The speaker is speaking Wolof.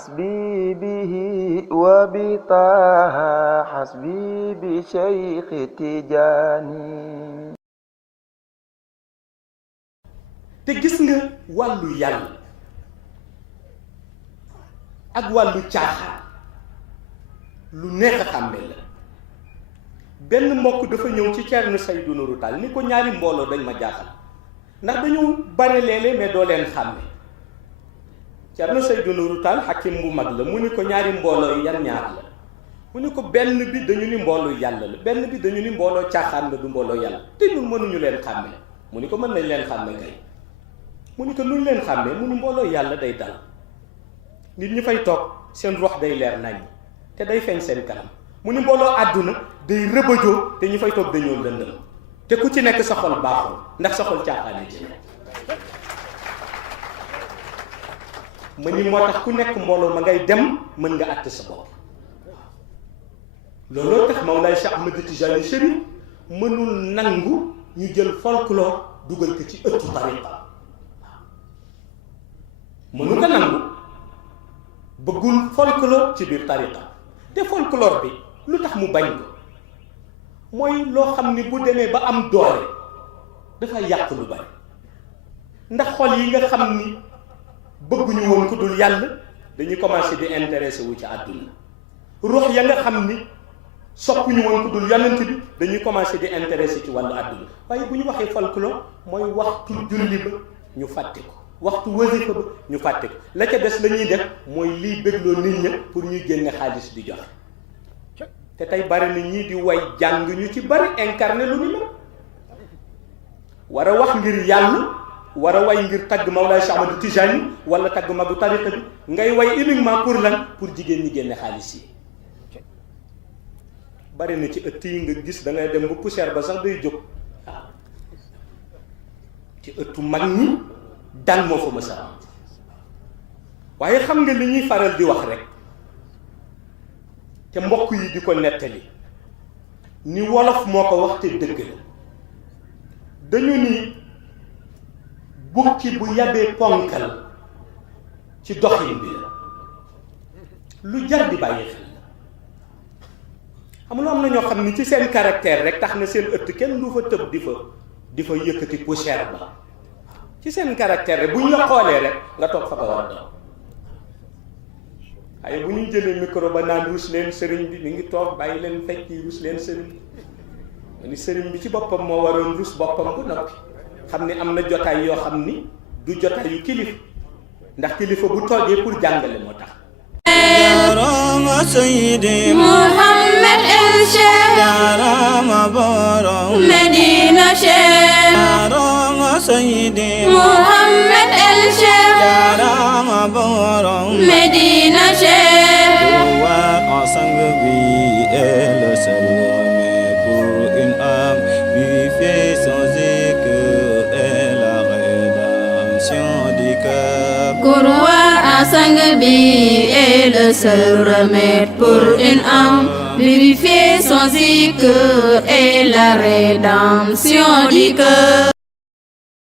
حسبي به وبطه حسبي بشيخ تجاني. te gis nga wàllu yàlla ak wàllu caaxaan lu neex a xàmme la. benn mbokk dafa ñëw ci Thierno Seydou Nourou Tall ni ko ñaari mbooloo dañ ma jaaxal ndax dañu bare léeg-léeg mais doo leen xàmme. Thierno Seydou Nourou Tall hakim bu mag la mu ni ko ñaari mbooloo yi yan ñaar la mu ni ko benn bi dañu ni mbooloo yàlla la benn bi dañu ni mbooloo caaxaan la du mbooloo yàlla te ñun mënuñu leen xàmme. mu ni ko mën nañ leen xàmme kay mu ni ko luñ leen xàmmee mu ni mbooloo yàlla day dal nit ñi fay toog seen rox day leer nañ te day feeñ seen kanam. mu ni mbooloo àdduna day rëbëjoo te ñu fay toog dañoo lëndëm te ku ci nekk sa xol baaxul ndax sa xol caaxaane ci ma ni moo tax ku nekk mbooloo ma ngay dem mën nga àtte sa bopp. looloo tax Mawlaay Cheikh Ahmed Tijani Chérif mënul nangu ñu jël folklore dugal ko ci ëttu tariqa mënu ko nangu bëggul folklore ci biir tariqa te folklore bi lu tax mu bañ ko mooy loo xam ni bu demee ba am doole dafay yàq lu bari ndax xol yi nga xam ni bëgguñu woon ku dul yàlla dañuy commencé di intéressé wu ci àdduna ruux ya nga xam ni soppuñu woon ku dul yonent bi dañuy commencé di intéressé ci wàllu àdduna waaye bu ñu waxee folklore mooy waxtu julli ba ñu fàtte ko waxtu wasifa ba ñu fàtte ko la ca des la ñuy def mooy liy bégloo nit ña pour ñuy génne xaalis di joxe te tey bari na ñii di way jàng ñu ci bari incarné lu ni la war a wax ngir yàlla war a way ngir tagg Mawlaay Cheikh Ahmad Tijani wala tagg magu tariqa bi ngay way uniquement pour lan pour jigéen ñi génne xaalis yi. bari na ci ëtt yi nga gis da ngay dem ba poussière ba sax day jóg waaw ci ëttu mag ñi daan moo fa mës a am waaye xam nga li ñuy faral di wax rek te mbokk yi di ko nettali ni wolof moo ko wax te dëgg la dañu ni bukki bu yabee ponkal ci doxin bi la lu jar di bàyyi xel xam nga am na ñoo xam ni ci seen caractère rek tax na seen ëtt kenn du fa tëb di fa yëkkati poussière ba ci seen caractère rek bu ñu la xoolee rek nga toog fa nga war a toog waaye bu ñu jëlee micro ba naan ruus leen sëriñ bi mi ngi toog bàyyi leen fecc yi ruus leen sëriñ bi ni sëriñ bi ci boppam moo waroon ruus boppam bu noppi xam ni am na jotaay yoo xam ni du jotaay yu kilifa ndax kilifa bu toogee pour jàngale moo tax. Yarama Sayyidi Muhammad El Cheikh Yarama Borom Medina Cheikh Yarama Sayyidi Muhammad El Cheikh Yarama Borom Medina Cheikh. Pouvoir ensemble vie est le seul remède pour une âme purifiée sans écueil et la rédemption du cœur. Couroir à sang bi est le seul remède pour une âme purifiée sans écueil et la rédemption du cœur.